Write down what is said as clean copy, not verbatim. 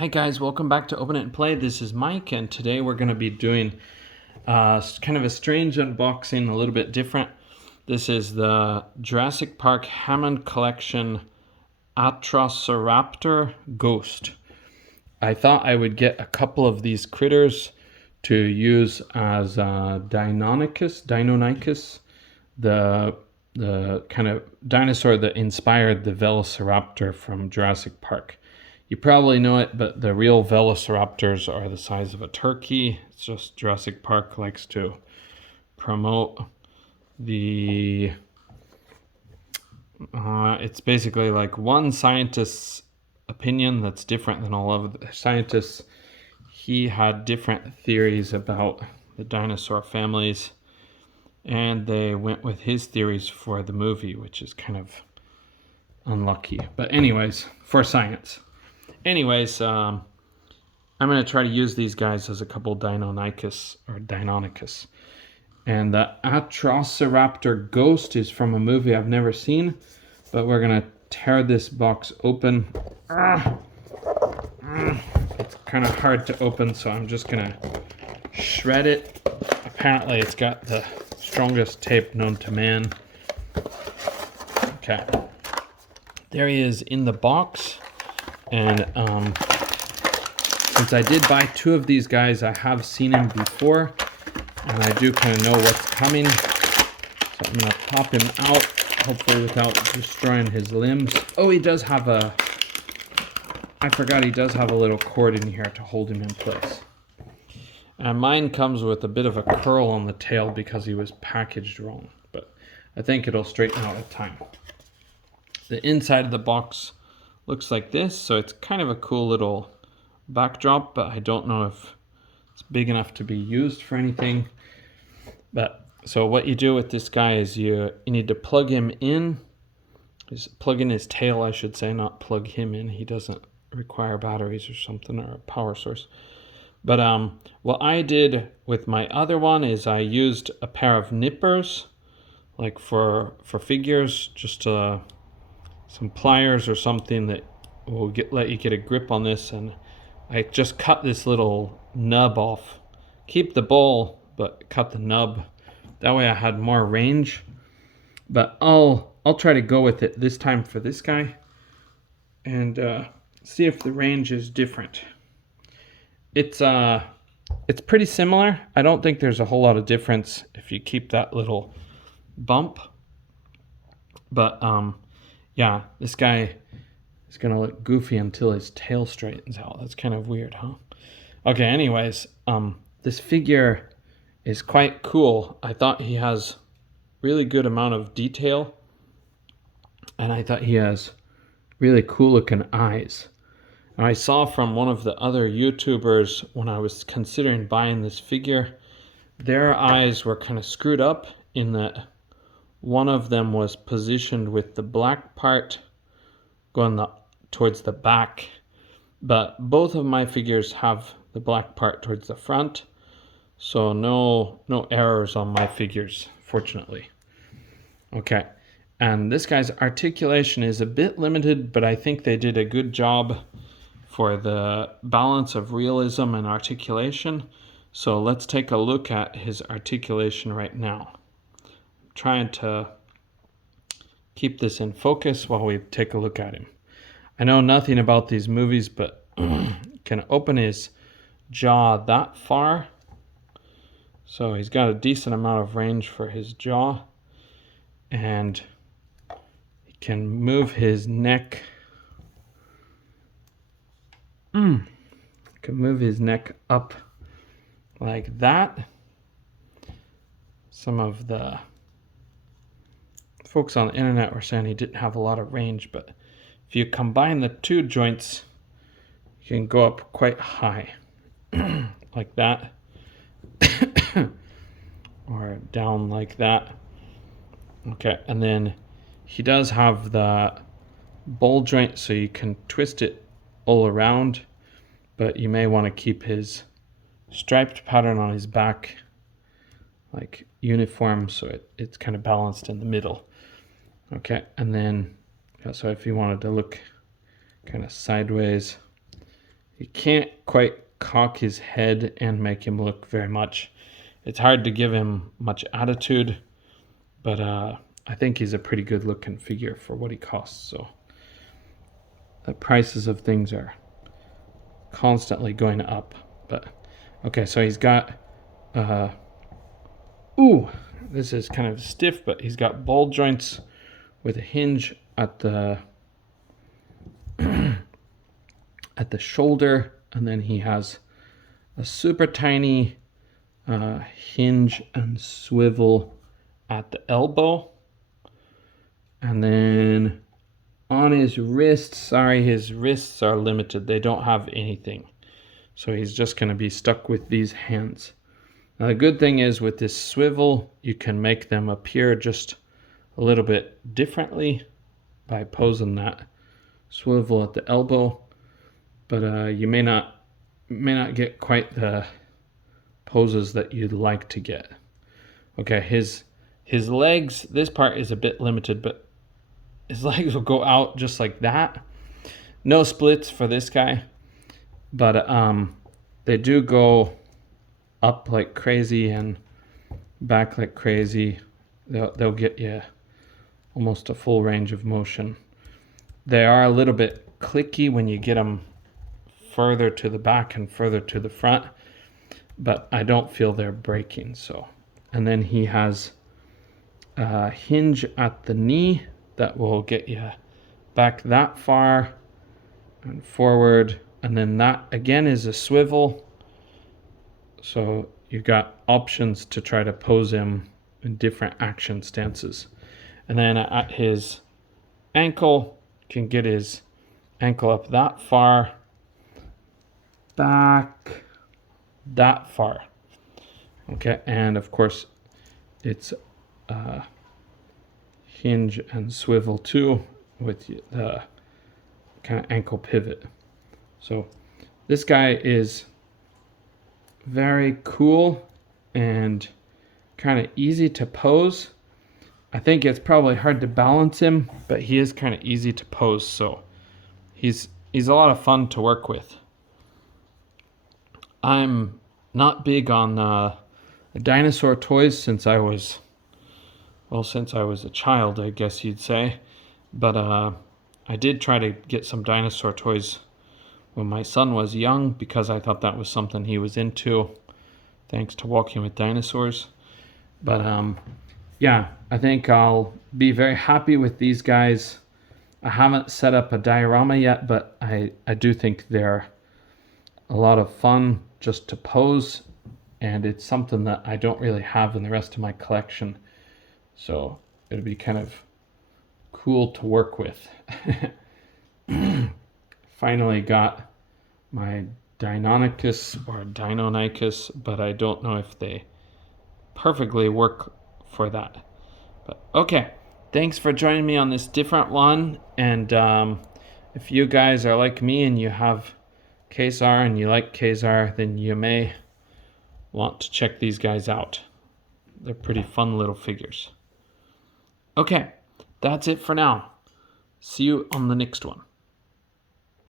Hi guys, welcome back to Open It and Play. This is Mike, and today we're going to be doing kind of a strange unboxing, a little bit different. This is the Jurassic Park Hammond Collection Atrociraptor Ghost. I thought I would get a couple of these critters to use as Deinonychus, the kind of dinosaur that inspired the Velociraptor from Jurassic Park. You probably know it, but the real velociraptors are the size of a turkey. It's just Jurassic Park likes to promote the... it's basically like one scientist's opinion that's different than all of the scientists. He had different theories about the dinosaur families, and they went with his theories for the movie, which is kind of unlucky. But anyways, for science. Anyways, I'm going to try to use these guys as a couple Deinonychus. And the Atrociraptor Ghost is from a movie I've never seen, but we're going to tear this box open. It's kind of hard to open, so I'm just going to shred it. Apparently it's got the strongest tape known to man. Okay. There he is in the box. And since I did buy two of these guys, I have seen him before, and I do kind of know what's coming. So I'm going to pop him out, hopefully without destroying his limbs. Oh, he does have a... I forgot he does have a little cord in here to hold him in place. And mine comes with a bit of a curl on the tail because he was packaged wrong, but I think it'll straighten out with time. The inside of the box looks like this, so it's kind of a cool little backdrop, but I don't know if it's big enough to be used for anything. But so what you do with this guy is you need to plug him in, plug in his tail, I should say, not plug him in. He doesn't require batteries or something, or a power source. But what I did with my other one is I used a pair of nippers, like for figures, just some pliers or something that will let you get a grip on this, and I just cut this little nub off. Keep the ball, but cut the nub. That way I had more range. But I'll try to go with it this time for this guy and see if the range is different. It's pretty similar. I don't think there's a whole lot of difference if you keep that little bump. But yeah, this guy is going to look goofy until his tail straightens out. That's kind of weird, huh? Okay, anyways, this figure is quite cool. I thought he has really good amount of detail, and I thought he has really cool looking eyes. And I saw from one of the other YouTubers when I was considering buying this figure, their eyes were kind of screwed up in that one of them was positioned with the black part going towards the back, but both of my figures have the black part towards the front, so no errors on my figures, fortunately. Okay, and this guy's articulation is a bit limited, but I think they did a good job for the balance of realism and articulation. So let's take a look at his articulation right now. Trying to keep this in focus while we take a look at him. I know nothing about these movies, but can open his jaw that far. So he's got a decent amount of range for his jaw, and he can move his neck. Can move his neck up like that. Some of the folks on the internet were saying he didn't have a lot of range, but if you combine the two joints, you can go up quite high, like that, or down like that. Okay, and then he does have the ball joint, so you can twist it all around, but you may want to keep his striped pattern on his back like uniform, so it's kind of balanced in the middle. Okay, and then so if you wanted to look kind of sideways, you can't quite cock his head and make him look very much. It's hard to give him much attitude, but I think he's a pretty good looking figure for what he costs. So the prices of things are constantly going up. But okay, so he's got this is kind of stiff, but he's got ball joints with a hinge at the at the shoulder, and then he has a super tiny hinge and swivel at the elbow. And then on his wrists, his wrists are limited. They don't have anything. So he's just going to be stuck with these hands. Now the good thing is with this swivel, you can make them appear just a little bit differently by posing that swivel at the elbow. But you may not get quite the poses that you'd like to get. Okay, his legs, this part is a bit limited, but his legs will go out just like that. No splits for this guy, but they do go up like crazy and back like crazy. They'll get you almost a full range of motion. They are a little bit clicky when you get them further to the back and further to the front, but I don't feel they're breaking. So, and then he has a hinge at the knee that will get you back that far and forward, and then that again is a swivel. So you got options to try to pose him in different action stances. And then at his ankle, you can get his ankle up that far, back that far. Okay, and of course it's hinge and swivel too with the kind of ankle pivot. So this guy is very cool and kind of easy to pose. I think it's probably hard to balance him, but he is kind of easy to pose, so he's a lot of fun to work with. I'm not big on dinosaur toys since I was a child, I guess you'd say. But I did try to get some dinosaur toys when my son was young because I thought that was something he was into, thanks to Walking with Dinosaurs. But yeah, I think I'll be very happy with these guys. I haven't set up a diorama yet, but I do think they're a lot of fun just to pose, and it's something that I don't really have in the rest of my collection, so it'll be kind of cool to work with. Finally got my Deinonychus, but I don't know if they perfectly work for that. But okay, thanks for joining me on this different one, and if you guys are like me and you have Quasar and you like Quasar, then you may want to check these guys out. They're pretty fun little figures. Okay, that's it for now. See you on the next one.